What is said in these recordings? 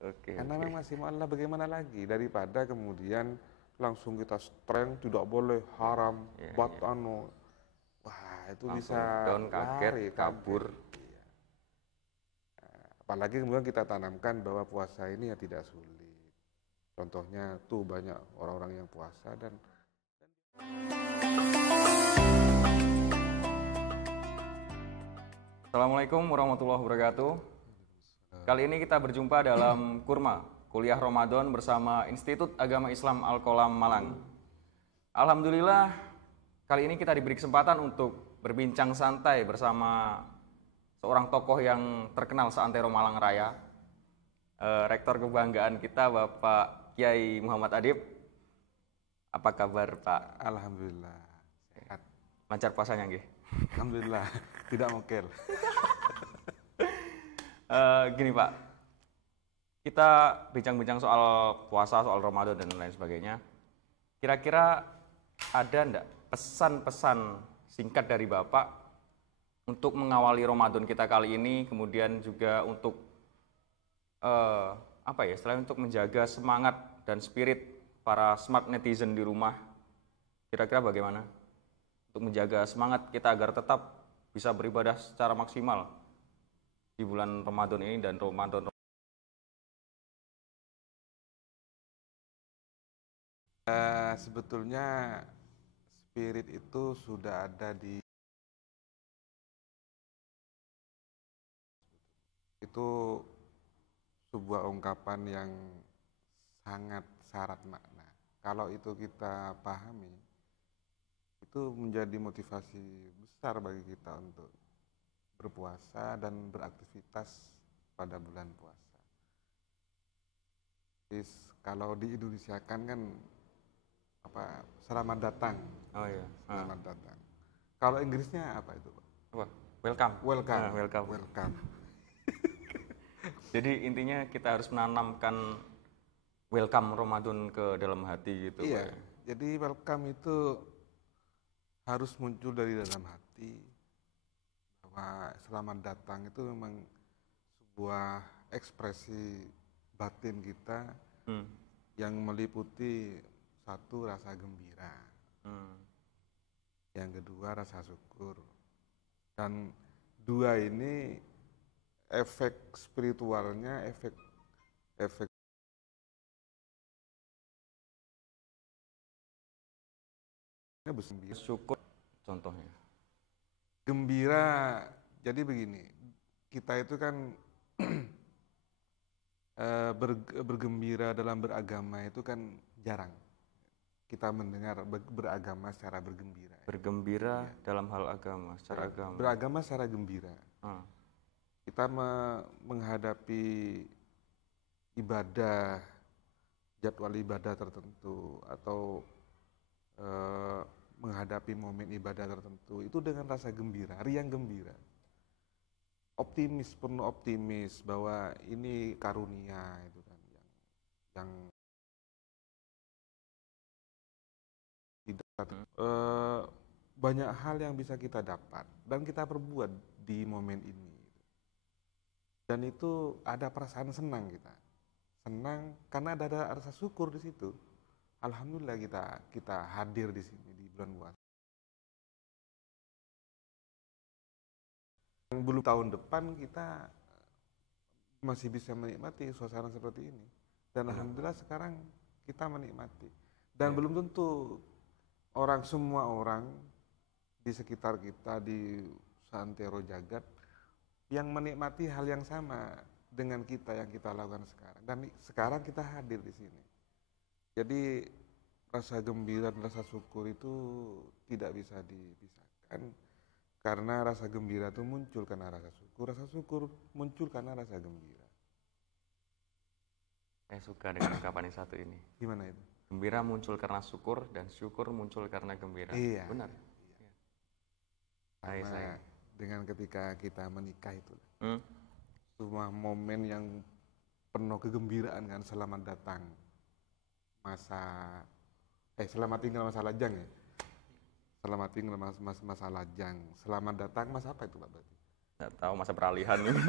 Oke, Karena oke. memang masih Allah, bagaimana lagi daripada kemudian langsung kita strength, tidak boleh, haram, Iya, iya. wah itu bisa Langsung down, kaget, lari, kabur. kaget. Apalagi kemudian kita tanamkan bahwa puasa ini ya tidak sulit. Contohnya tuh banyak orang-orang yang puasa dan Assalamualaikum warahmatullahi wabarakatuh. Kali ini kita berjumpa dalam Kurma, kuliah Ramadan bersama Institut Agama Islam Al-Qolam Malang. Alhamdulillah, kali ini kita diberi kesempatan untuk berbincang santai bersama seorang tokoh yang terkenal seantero Malang Raya, rektor kebanggaan kita Bapak Kiai Muhammad Adib. Apa kabar Pak? alhamdulillah sehat. Lancar puasanya nggih? Alhamdulillah tidak mokel. Gini Pak, kita bincang-bincang soal puasa, soal Ramadan dan lain sebagainya. Kira-kira ada enggak pesan-pesan singkat dari Bapak untuk mengawali Ramadan kita kali ini, kemudian juga untuk selain untuk menjaga semangat dan spirit para smart netizen di rumah, kira-kira bagaimana untuk menjaga semangat kita agar tetap bisa beribadah secara maksimal di bulan Ramadan ini dan Ramadan. Sebetulnya spirit itu sudah ada itu sebuah ungkapan yang sangat syarat makna. Kalau itu kita pahami, itu menjadi motivasi besar bagi kita untuk berpuasa dan beraktivitas pada bulan puasa. Jadi, kalau di Indonesia kan selamat datang, Oh iya. selamat datang. Kalau Inggrisnya apa itu, Pak? Wah, welcome. Welcome, Welcome. welcome. Jadi intinya kita harus menanamkan welcome Ramadan ke dalam hati gitu, Pak. Iya, jadi welcome itu harus muncul dari dalam hati, bahwa selamat datang itu memang sebuah ekspresi batin kita Hmm. yang meliputi satu rasa gembira, Hmm. yang kedua rasa syukur, dan dua ini efek spiritualnya, efek efeknya Syukur contohnya. gembira. Jadi begini, kita itu kan bergembira dalam beragama itu kan jarang kita mendengar beragama secara bergembira. Bergembira Iya. dalam hal agama, secara agama. Beragama secara gembira. Hmm. Kita menghadapi ibadah, jadwal ibadah tertentu, atau menghadapi momen ibadah tertentu itu dengan rasa gembira, riang gembira, optimis, penuh optimis bahwa ini karunia itu kan yang tidak banyak hal yang bisa kita dapat dan kita perbuat di momen ini, dan itu ada perasaan senang, kita senang karena ada rasa syukur di situ. Alhamdulillah kita hadir di sini di bulan puasa. Belum tahun depan kita masih bisa menikmati suasana seperti ini, dan alhamdulillah sekarang kita menikmati, dan belum tentu semua orang di sekitar kita di santero jagat yang menikmati hal yang sama dengan kita yang kita lakukan sekarang, dan sekarang kita hadir di sini. Jadi rasa gembira dan rasa syukur itu tidak bisa dipisahkan, karena rasa gembira itu muncul karena rasa syukur muncul karena rasa gembira. Saya suka dengan ungkapan yang satu ini. Gimana itu? Gembira muncul karena syukur dan syukur muncul karena gembira. Iya. Benar. Iya. Saya. Sama dengan ketika kita menikah itu, Hmm? semua momen yang penuh kegembiraan kan, selamat datang selamat tinggal masa lajang ya. Selamat tinggal masa lajang. Selamat datang masa apa itu, Pak, berarti? Nggak tahu masa peralihan ini.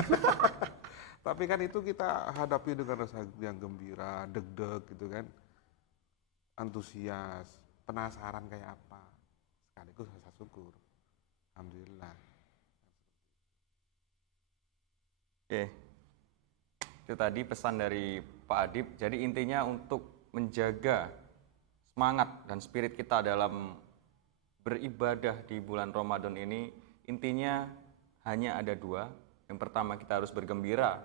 Tapi kan itu kita hadapi dengan rasa yang gembira, deg-deg gitu kan, antusias, penasaran kayak apa, sekaligus rasa syukur. Alhamdulillah. Oke, itu tadi pesan dari Pak Adib. Jadi intinya untuk menjaga semangat dan spirit kita dalam beribadah di bulan Ramadan ini, intinya hanya ada dua. Yang pertama, kita harus bergembira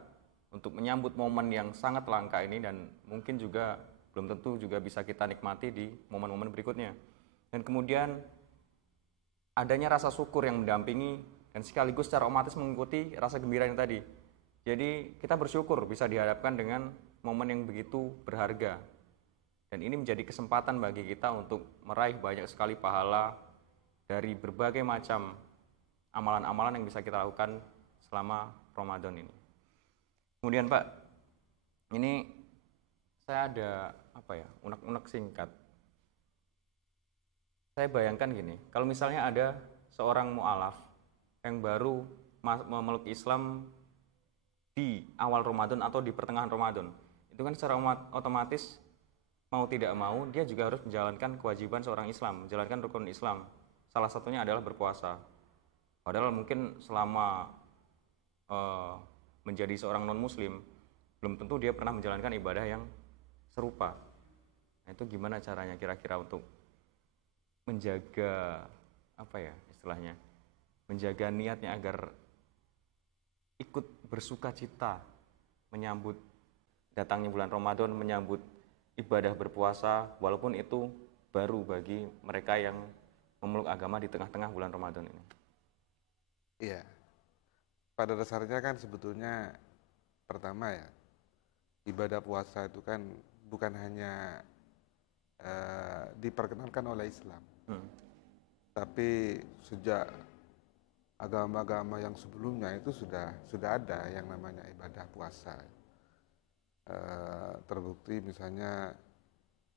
untuk menyambut momen yang sangat langka ini, dan mungkin juga belum tentu juga bisa kita nikmati di momen-momen berikutnya. Dan kemudian adanya rasa syukur yang mendampingi dan sekaligus secara otomatis mengikuti rasa gembira yang tadi. Jadi kita bersyukur bisa dihadapkan dengan momen yang begitu berharga. Dan ini menjadi kesempatan bagi kita untuk meraih banyak sekali pahala dari berbagai macam amalan-amalan yang bisa kita lakukan selama Ramadan ini. Kemudian Pak, ini saya ada unek-unek singkat. Saya bayangkan gini, kalau misalnya ada seorang mu'alaf yang baru memeluk Islam di awal Ramadan atau di pertengahan Ramadan, itu kan secara otomatis mau tidak mau dia juga harus menjalankan kewajiban seorang Islam, menjalankan rukun Islam. Salah satunya adalah berpuasa. Padahal mungkin selama menjadi seorang non-muslim belum tentu dia pernah menjalankan ibadah yang serupa. Nah, itu gimana caranya kira-kira untuk menjaga istilahnya, menjaga niatnya agar ikut bersuka cita menyambut datangnya bulan Ramadan, menyambut ibadah berpuasa, walaupun itu baru bagi mereka yang memeluk agama di tengah-tengah bulan Ramadan ini. Iya, pada dasarnya kan sebetulnya pertama ya, ibadah puasa itu kan bukan hanya diperkenalkan oleh Islam, tapi sejak agama-agama yang sebelumnya itu sudah ada yang namanya ibadah puasa. Terbukti misalnya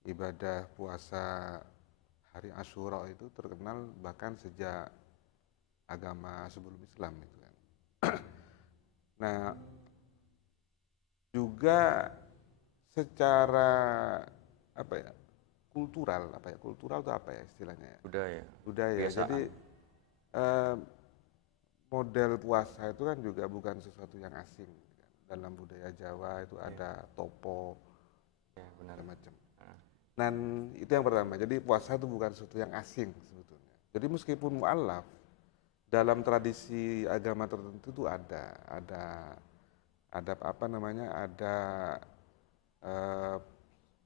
ibadah puasa hari Asyura itu terkenal bahkan sejak agama sebelum Islam itu kan. Nah, juga secara kultural itu apa ya istilahnya ya? Budaya. Biasaan. Jadi model puasa itu kan juga bukan sesuatu yang asing. Dalam budaya Jawa itu ada topo, macam-macam. Dan itu yang pertama. Jadi puasa itu bukan sesuatu yang asing sebetulnya. Jadi meskipun mu'alaf, dalam tradisi agama tertentu itu ada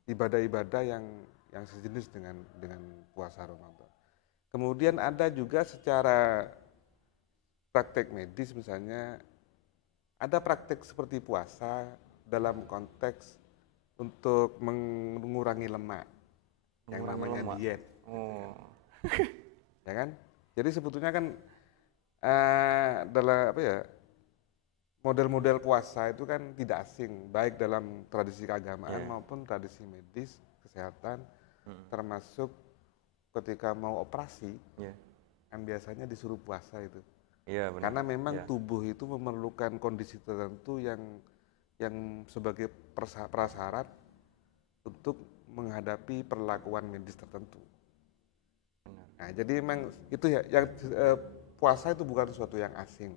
ibadah-ibadah yang sejenis dengan puasa Ramadan. Kemudian ada juga secara praktek medis, misalnya ada praktek seperti puasa dalam konteks untuk mengurangi lemak yang namanya diet. Ya kan? Jadi sebetulnya kan model-model puasa itu kan tidak asing, baik dalam tradisi keagamaan maupun tradisi medis, kesehatan, termasuk ketika mau operasi, kan biasanya disuruh puasa itu. Benar. Karena memang tubuh itu memerlukan kondisi tertentu yang sebagai prasyarat untuk menghadapi perlakuan medis tertentu. Benar. Nah, jadi memang itu ya, yang puasa itu bukan sesuatu yang asing.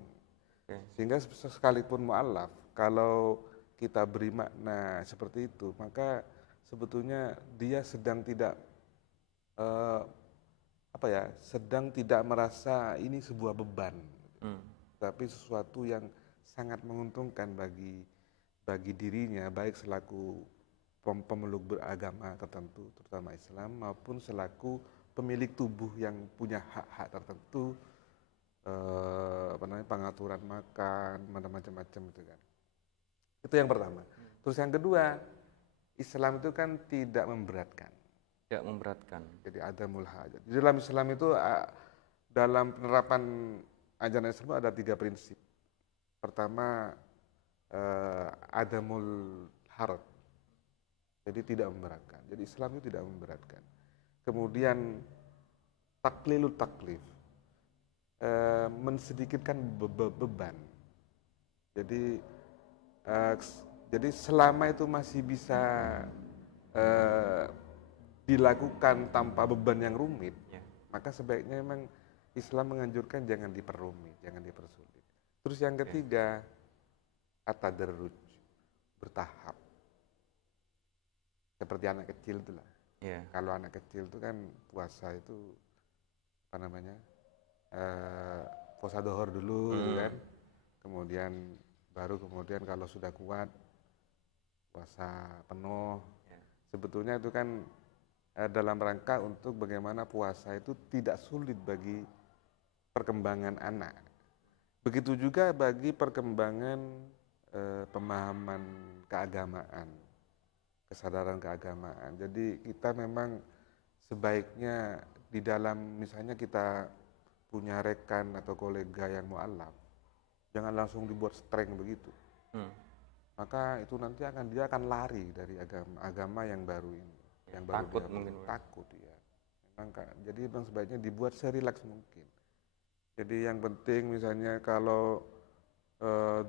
Sehingga sekalipun mu'alaf, kalau kita beri makna seperti itu, maka sebetulnya dia sedang tidak sedang tidak merasa ini sebuah beban, tapi sesuatu yang sangat menguntungkan bagi dirinya, baik selaku pemeluk beragama tertentu, terutama Islam, maupun selaku pemilik tubuh yang punya hak-hak tertentu, pengaturan makan, macam-macam itu kan. Itu yang pertama. Terus yang kedua, Islam itu kan tidak memberatkan. Jadi adamul hajat. Di dalam Islam itu, dalam penerapan ajaran Islam ada 3 prinsip. Pertama, adamul haraj. Jadi tidak memberatkan. Jadi Islam itu tidak memberatkan. Kemudian taklilut taklif. mensedikitkan beban. Jadi jadi selama itu masih bisa dilakukan tanpa beban yang rumit, maka sebaiknya memang Islam menganjurkan jangan diperrumit, jangan dipersulit. Terus yang ketiga, at-tadarruj, bertahap. Seperti anak kecil itulah. Kalau anak kecil itu kan puasa itu apa namanya? Puasa dohor dulu gitu kan. Kemudian kemudian kalau sudah kuat puasa penuh. Sebetulnya itu kan dalam rangka untuk bagaimana puasa itu tidak sulit bagi perkembangan anak. Begitu juga bagi perkembangan pemahaman keagamaan, kesadaran keagamaan. Jadi kita memang sebaiknya di dalam, misalnya kita punya rekan atau kolega yang mu'alaf, jangan langsung dibuat streng begitu. Maka itu nanti dia akan lari dari agama yang baru ini, yang baru takut mungkin. Takut ya. Jadi memang sebaiknya dibuat serilaks mungkin. Jadi yang penting misalnya kalau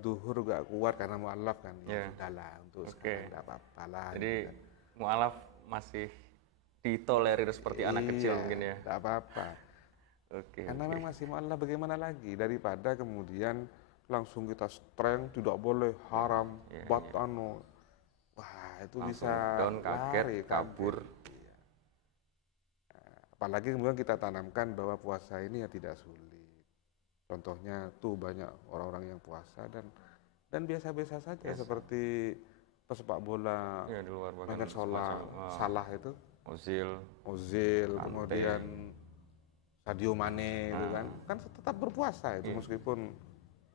duhur gak kuat karena mu'alaf kan, ya sudahlah untuk sekarang gak apa-apa lah. Jadi gitu kan. mu'alaf masih ditolerir seperti anak kecil mungkin ya. Gak apa-apa. Karena memang masih mu'alaf, bagaimana lagi daripada kemudian langsung kita strength, tidak boleh, haram, wah itu langsung bisa kaget, kabur. Iya. Apalagi kemudian kita tanamkan bahwa puasa ini ya tidak sulit. Contohnya tuh banyak orang-orang yang puasa dan biasa-biasa saja, seperti pesepak bola, di luar banyak salah itu, Ozil, kemudian Sadio Mane itu kan tetap berpuasa itu meskipun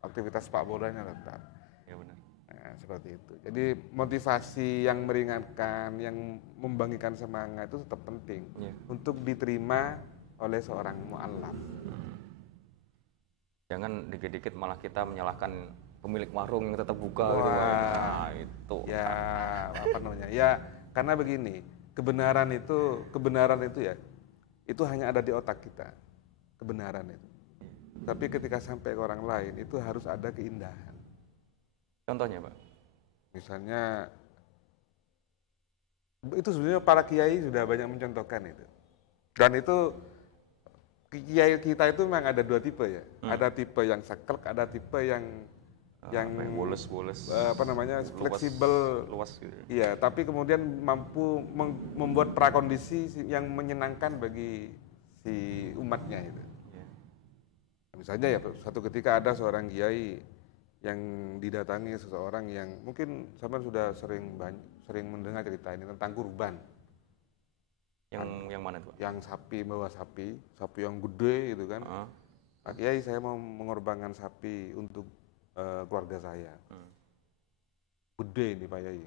aktivitas sepak bolanya tetap. Ya benar. Nah, seperti itu. Jadi motivasi yang meringankan, yang membangkitkan semangat itu tetap penting untuk diterima oleh seorang mu'alaf. Jangan dikit-dikit malah kita menyalahkan pemilik warung yang tetap buka. Itu. Ya, apa namanya? Ya, karena begini, kebenaran itu ya, itu hanya ada di otak kita. Kebenaran itu. Tapi ketika sampai ke orang lain itu harus ada keindahan. Contohnya, Pak? Misalnya, itu sebenarnya para kiai sudah banyak mencontohkan itu. Dan itu kiai kita itu memang ada dua tipe ya. Ada tipe yang saklek, ada tipe yang boles, fleksibel, luas gitu. Iya, tapi kemudian mampu membuat prakondisi yang menyenangkan bagi si umatnya itu. Misalnya ya, suatu ketika ada seorang kiai yang didatangi seseorang yang mungkin sampean sudah sering mendengar cerita ini tentang kurban. Yang mana tuh? Yang bawa sapi yang gede gitu kan. Pak Kiai, saya mau mengorbankan sapi untuk keluarga saya. Gede ini Pak Kiai.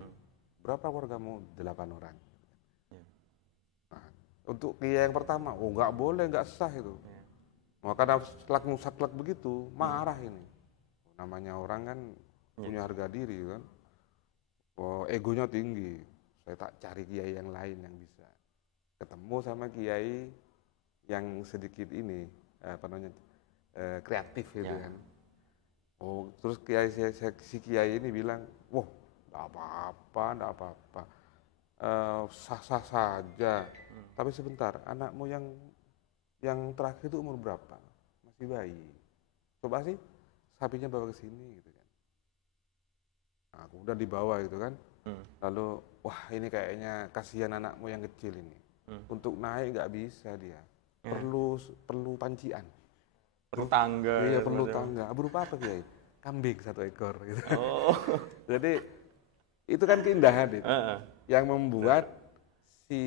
Berapa keluargamu? 8 orang. Nah, untuk kiai yang pertama, nggak boleh, nggak sah itu. Maka saklek begitu, marah ini. Namanya orang kan punya harga diri kan. Egonya tinggi. Saya tak cari kiai yang lain yang bisa. Ketemu sama kiai yang sedikit ini, kreatif gitu kan. Terus si kiai ini bilang, wah, enggak apa-apa. Sah-sah saja. Tapi sebentar, anakmu yang terakhir itu umur berapa? Masih bayi. Coba sih sapinya bawa ke sini gitu kan. Nah, kemudian dibawa gitu kan. Lalu, wah ini kayaknya kasihan anakmu yang kecil ini. Untuk naik nggak bisa dia. Perlu pancian. Perlu tangga. Iya, perlu tangga. Berupa apa Kiai? Kambing 1 ekor gitu. Jadi itu kan keindahan itu. Yang membuat si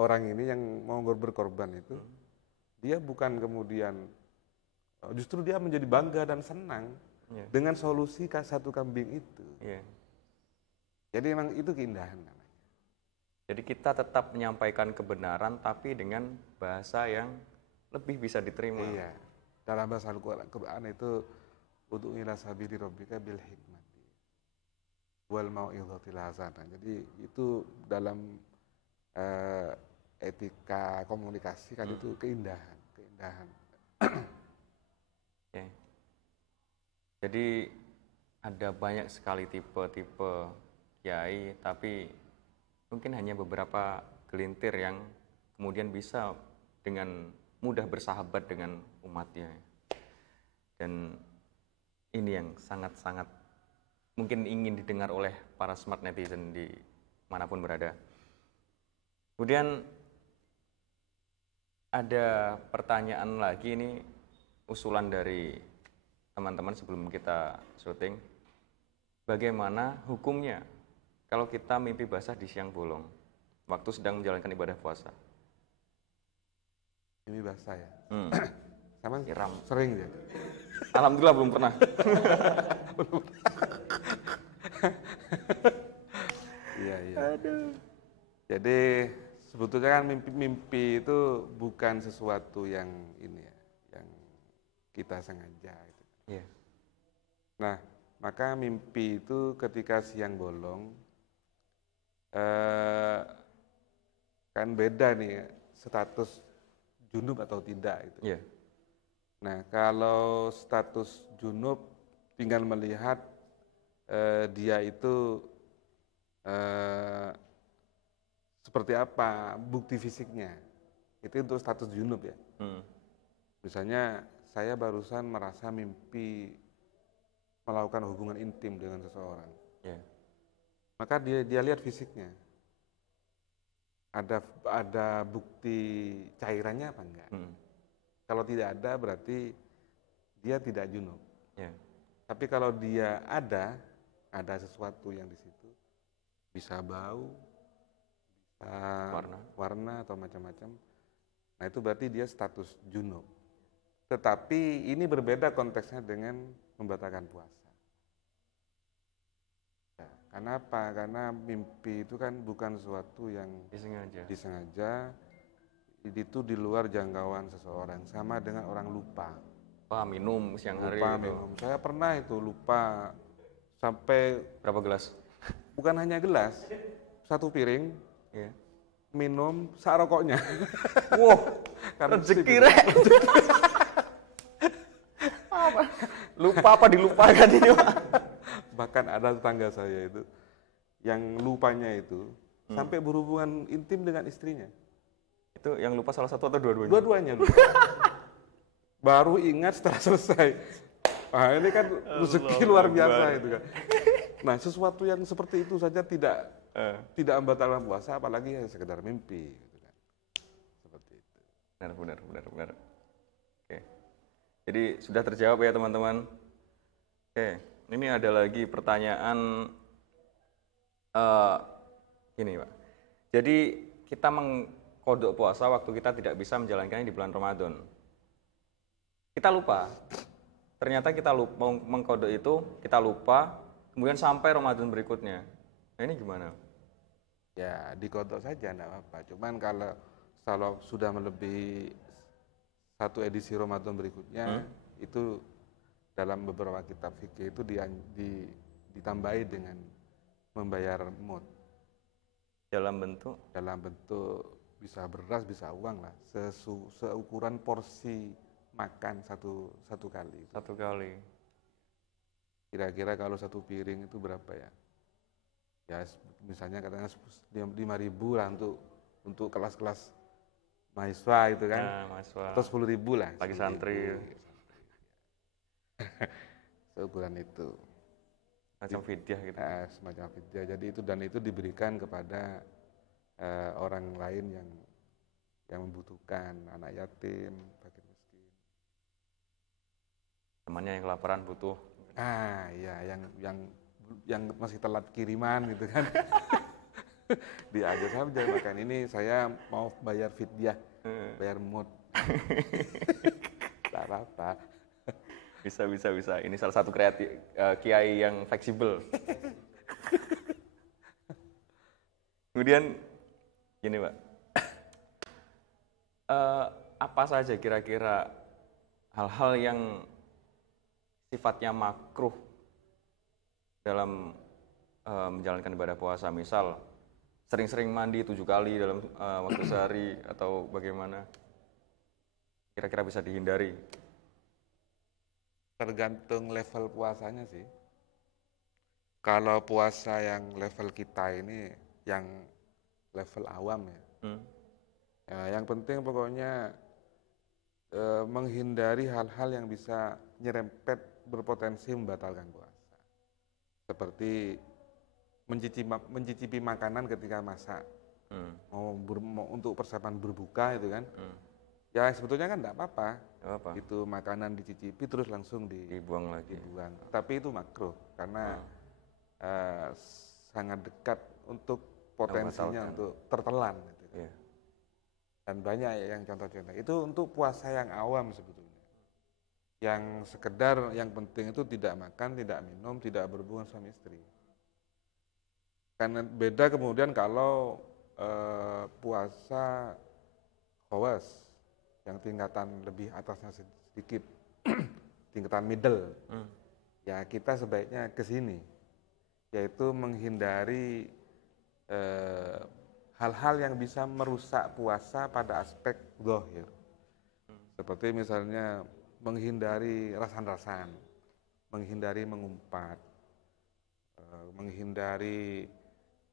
orang ini yang mau berkorban itu, dia bukan kemudian, justru dia menjadi bangga dan senang dengan solusi satu kambing itu. Jadi memang itu keindahan namanya. Jadi kita tetap menyampaikan kebenaran tapi dengan bahasa yang lebih bisa diterima. Iya. Dalam bahasa Al-Quran itu, ud'u ila sabili rabbika bil hikmati wal mau'izatil hasanah. Jadi itu dalam etika komunikasi kan itu keindahan Dan Oke. Jadi ada banyak sekali tipe-tipe kiai, tapi mungkin hanya beberapa gelintir yang kemudian bisa dengan mudah bersahabat dengan umatnya. Dan ini yang sangat-sangat mungkin ingin didengar oleh para smart netizen di manapun berada. Kemudian ada pertanyaan lagi, ini usulan dari teman-teman sebelum kita syuting. Bagaimana hukumnya kalau kita mimpi basah di siang bolong waktu sedang menjalankan ibadah puasa? ini basah ya. Sama Siram. sering ya. Alhamdulillah belum pernah. Iya, iya. Jadi sebetulnya kan mimpi itu bukan sesuatu yang ini ya, yang kita sengaja. Gitu. Iya. Nah, maka mimpi itu ketika siang bolong, kan beda nih status junub atau tidak. Gitu. Iya. Nah, kalau status junub tinggal melihat dia itu seperti apa bukti fisiknya. Itu untuk status junub ya. Misalnya saya barusan merasa mimpi melakukan hubungan intim dengan seseorang. Yeah. Maka dia lihat fisiknya. Ada bukti cairannya apa enggak? Kalau tidak ada berarti dia tidak junub. Yeah. Tapi kalau dia ada sesuatu yang di situ, bisa bau, bisa warna atau macam-macam. Nah itu berarti dia status junub. Tetapi ini berbeda konteksnya dengan membatalkan puasa. Ya, karena apa? Karena mimpi itu kan bukan sesuatu yang disengaja. Itu di luar jangkauan seseorang, sama dengan orang lupa. Minum siang hari lupa itu. Minum. Saya pernah itu lupa sampai berapa gelas? Bukan hanya gelas, 1 piring. Yeah. Minum sak rokoknya. Wow, rezeki rek. Apa? Lupa apa dilupakan ini, Pak? Bahkan ada tetangga saya itu yang lupanya itu sampai berhubungan intim dengan istrinya. Itu yang lupa salah satu atau dua-duanya? Dua-duanya lupa. Baru ingat setelah selesai. Nah, ini kan rezeki luar biasa itu kan. Nah, sesuatu yang seperti itu saja tidak membatalkan puasa, apalagi sekedar mimpi gitu kan. Seperti itu. Benar. Oke. Jadi sudah terjawab ya teman-teman. Oke, ini ada lagi pertanyaan ini, Pak. Jadi kita mengkodok puasa waktu kita tidak bisa menjalankannya di bulan Ramadan. Kita lupa. Ternyata kita lupa mau mengkodok itu, kita lupa, kemudian sampai Ramadan berikutnya. Nah, ini gimana? Ya, dikodok saja enggak apa-apa. Cuman kalau sudah melebihi 1 edisi Ramadan berikutnya, itu dalam beberapa kitab fikih itu ditambahi dengan membayar mud. Dalam bentuk bisa beras, bisa uang lah, seukuran porsi makan satu kali. Satu kali. Kira-kira kalau 1 piring itu berapa ya? Ya misalnya katanya 5.000 lah untuk kelas-kelas mahasiswa itu kan. Nah, mahasiswa. Atau 10.000 lah. Lagi santri. Seukuran itu. Macam fidyah gitu. Semacam fidyah. Jadi itu diberikan kepada orang lain yang membutuhkan, anak yatim, fakir miskin. Temannya yang kelaparan butuh. Iya, yang masih telat kiriman gitu kan. Dia aja saya jangan makan ini, saya mau bayar fidyah, bayar mud. Tak apa-apa. Bisa. Ini salah satu kiai yang fleksibel. Kemudian gini, Pak. Apa saja kira-kira hal-hal yang sifatnya makruh dalam menjalankan ibadah puasa? Misal sering-sering mandi 7 kali dalam waktu sehari atau bagaimana? kira-kira bisa dihindari? Tergantung level puasanya sih. Kalau puasa yang level kita ini, yang level awam ya, yang penting pokoknya menghindari hal-hal yang bisa nyerempet berpotensi membatalkan puasa. Seperti mencicipi makanan ketika masak, mau untuk persiapan berbuka itu kan. Ya sebetulnya kan enggak apa-apa. Itu makanan dicicipi terus langsung dibuang lagi. Tapi itu makruh karena sangat dekat untuk potensinya untuk tertelan gitu. Dan banyak yang contoh-contoh. Itu untuk puasa yang awam sebetulnya. Yang sekedar yang penting itu tidak makan, tidak minum, tidak berhubungan suami istri. Karena beda kemudian kalau puasa khawas yang tingkatan lebih atasnya sedikit, tingkatan middle. Ya kita sebaiknya ke sini, yaitu menghindari hal-hal yang bisa merusak puasa pada aspek zahir. Seperti misalnya menghindari rasan-rasan, menghindari mengumpat, menghindari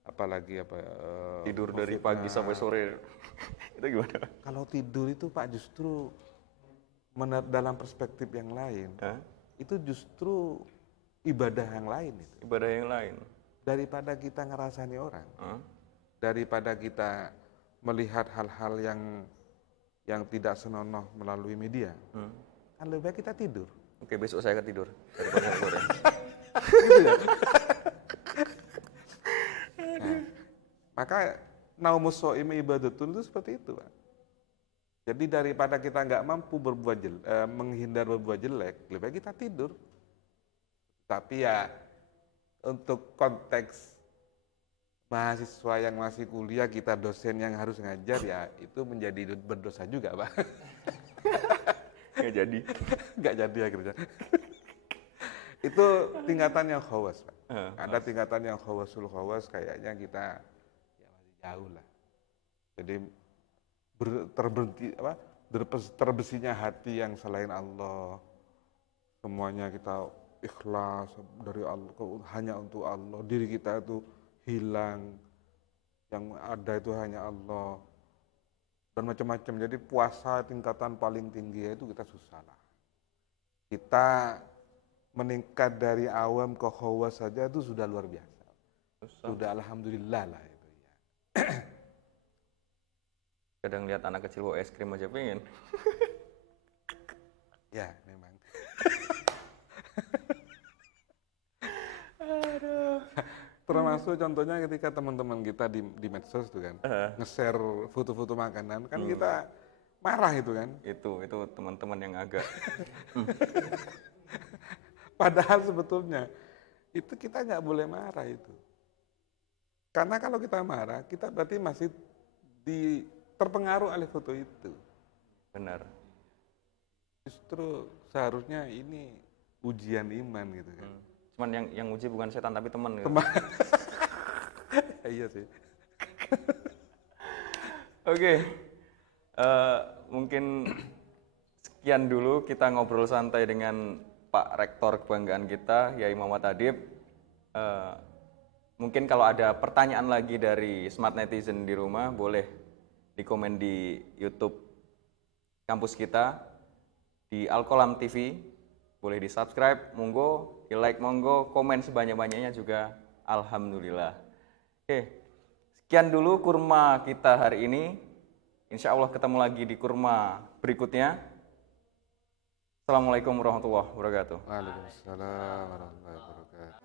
apalagi tidur dari pagi sampai sore. Itu gimana? Kalau tidur itu Pak justru dalam perspektif yang lain, itu justru ibadah yang lain. Ibadah yang lain. Daripada kita ngerasani orang, daripada kita melihat hal-hal yang tidak senonoh melalui media, kan lebih baik kita tidur. Oke, besok saya akan tidur daripada sore. Gitu ya? Nah, maka naumus shaimi ibadatun itu seperti itu, Pak. Jadi daripada kita nggak mampu menghindar berbuat jelek, lebih baik kita tidur. Tapi ya untuk konteks mahasiswa yang masih kuliah, kita dosen yang harus ngajar, ya itu menjadi berdosa juga, Pak. Nggak jadi. Nggak jadi akhirnya. Itu tingkatan yang khawas, Pak. Ada tingkatan yang khawasul khawas, kayaknya kita ya masih jauh lah. Jadi terbesinya hati yang selain Allah, semuanya kita ikhlas dari Allah, hanya untuk Allah, diri kita itu hilang, yang ada itu hanya Allah, dan macam-macam. Jadi puasa tingkatan paling tinggi itu kita susah lah. Kita meningkat dari awam ke khawas saja itu sudah luar biasa. Sudah alhamdulillah lah itu ya. Kadang lihat anak kecil bawa es krim aja pengen. Ya memang. Termasuk contohnya ketika teman-teman kita di medsos tuh kan, nge-share foto-foto makanan, kan kita marah itu kan. Itu teman-teman yang agak. Padahal sebetulnya itu kita nggak boleh marah itu. Karena kalau kita marah, kita berarti masih terpengaruh oleh foto itu. Benar. Justru seharusnya ini ujian iman gitu kan. Cuman yang uji bukan setan tapi teman gitu. Iya sih. Oke. Mungkin sekian dulu kita ngobrol santai dengan Pak Rektor kebanggaan kita, Yai Muhammad Adib. Mungkin kalau ada pertanyaan lagi dari Smart Netizen di rumah, boleh dikomen di YouTube kampus kita, di Al-Qolam TV, boleh di subscribe, monggo, di like monggo, komen sebanyak-banyaknya juga, alhamdulillah. Oke, sekian dulu kurma kita hari ini. Insya Allah ketemu lagi di kurma berikutnya. Assalamualaikum warahmatullahi wabarakatuh. Waalaikumsalam warahmatullahi wabarakatuh.